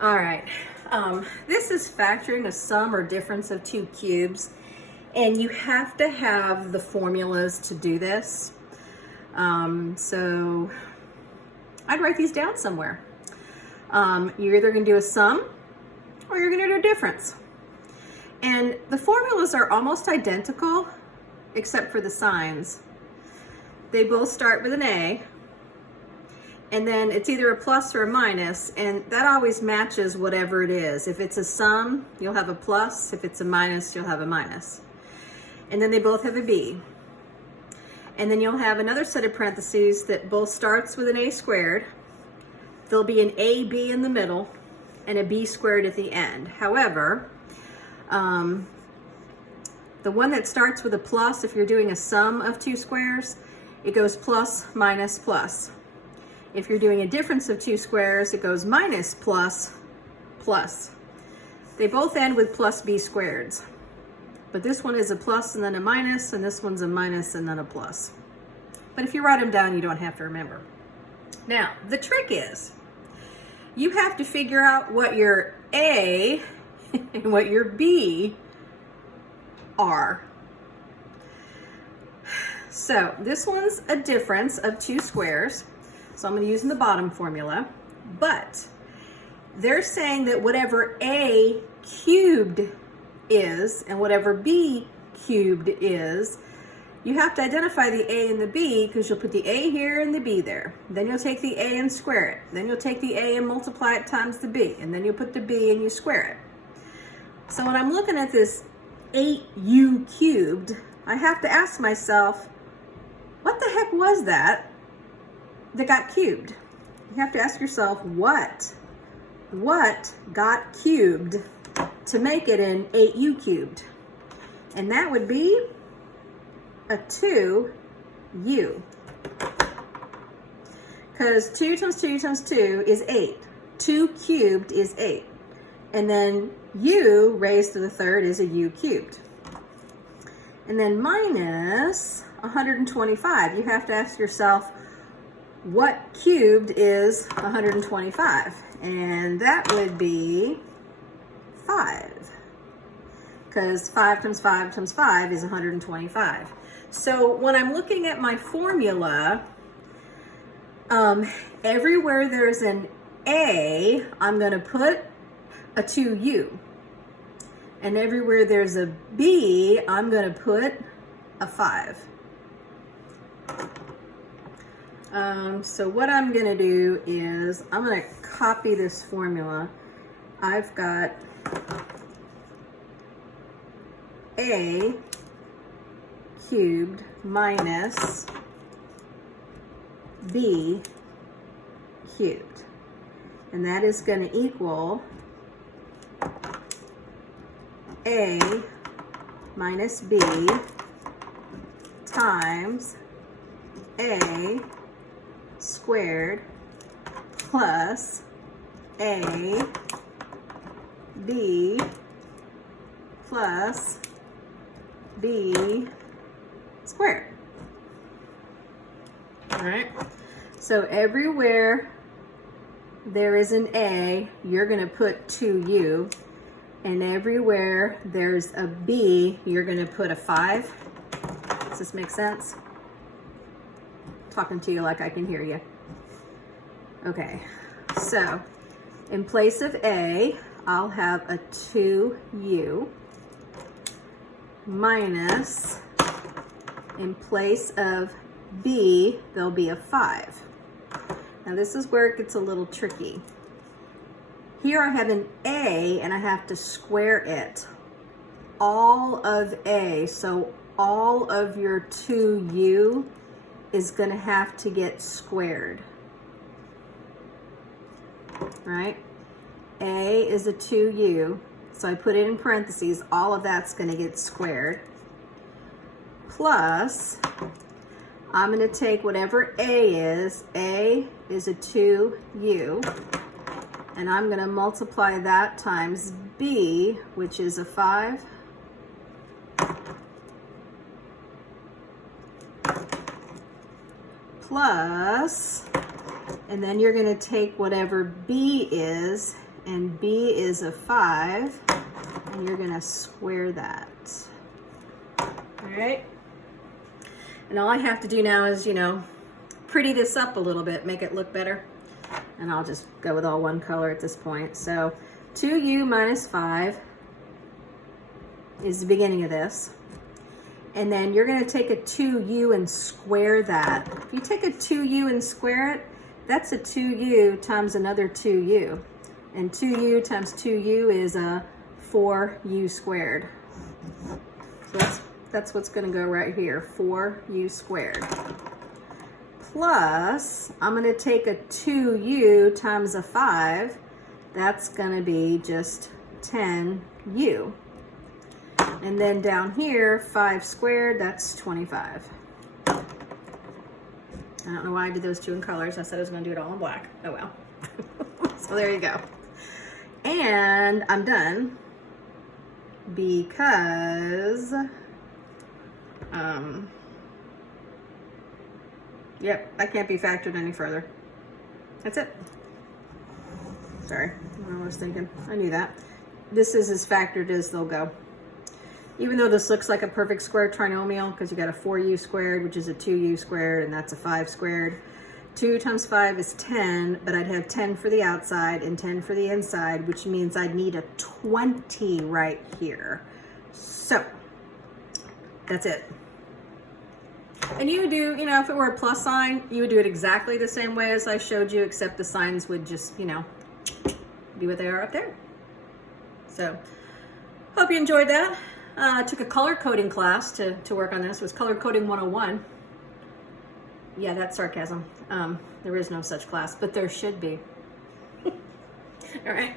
All right, this is factoring a sum or difference of two cubes, and you have to have the formulas to do this. So I'd write these down somewhere. You're either going to do a sum or you're going to do a difference. And the formulas are almost identical except for the signs. They both start with an A, and then it's either a plus or a minus, and that always matches whatever it is. If it's a sum, you'll have a plus. If it's a minus, you'll have a minus. And then they both have a B. And then you'll have another set of parentheses that both starts with an A squared. There'll be an AB in the middle and a B squared at the end. However, the one that starts with a plus, if you're doing a sum of two squares, it goes plus, minus, plus. If you're doing a difference of two squares, it goes minus, plus, plus. They both end with plus b squareds. But this one is a plus and then a minus, and this one's a minus and then a plus. But if you write them down, you don't have to remember. Now, the trick is, you have to figure out what your A and what your B are. So this one's a difference of two squares. So I'm going to use in the bottom formula, but they're saying that whatever A cubed is and whatever B cubed is, you have to identify the A and the B, because you'll put the A here and the B there. Then you'll take the A and square it. Then you'll take the A and multiply it times the B, and then you'll put the B and you square it. So when I'm looking at this 8u cubed, I have to ask myself, what the heck was that got cubed? You have to ask yourself, what got cubed to make it an 8u cubed? And that would be a 2u. Because 2 times 2 times 2 is 8. 2 cubed is 8. And then u raised to the third is a u cubed. And then minus 125. You have to ask yourself, what cubed is 125? And that would be 5. Because 5 times 5 times 5 is 125. So when I'm looking at my formula, everywhere there's an A, I'm going to put a 2u. And everywhere there's a B, I'm going to put a 5. So what I'm going to do is I'm going to copy this formula. I've got A cubed minus B cubed. And that is going to equal A minus B times A squared plus A B plus B squared. All right, so everywhere there is an A, you're going to put 2u, and everywhere there's a B, you're going to put a 5. Does this make sense? Talking to you like I can hear you. Okay, so in place of A, I'll have a 2u minus, in place of B, there'll be a 5. Now this is where it gets a little tricky. Here I have an A and I have to square it. All of A, so all of your 2u is going to have to get squared. Right? A is a 2u, so I put it in parentheses. All of that's going to get squared. Plus, I'm going to take whatever A is a 2u, and I'm going to multiply that times B, which is a 5. Plus, and then you're going to take whatever B is and B is a 5, and you're going to square that. All right? And all I have to do now is, you know, pretty this up a little bit, make it look better. And I'll just go with all one color at this point. So 2u minus 5 is the beginning of this. And then you're going to take a 2u and square that. If you take a 2u and square it, that's a 2u times another 2u. And 2u times 2u is a 4u squared. So that's what's going to go right here, 4u squared. Plus, I'm going to take a 2u times a 5. That's going to be just 10u. And then down here, 5 squared, that's 25. I don't know why I did those two in colors. I said I was going to do it all in black. Oh well. So there you go. And I'm done because, yep, that can't be factored any further. That's it. Sorry, I don't know what I was thinking. I knew that. This is as factored as they'll go. Even though this looks like a perfect square trinomial, because you got a 4u squared, which is a 2u squared, and that's a 5 squared. 2 times 5 is 10, but I'd have 10 for the outside and 10 for the inside, which means I'd need a 20 right here. So, that's it. And you would do, you know, if it were a plus sign, you would do it exactly the same way as I showed you, except the signs would just, you know, be what they are up there. So, hope you enjoyed that. I took a color coding class to work on this. It was Color Coding 101. Yeah, that's sarcasm. There is no such class, but there should be. All right.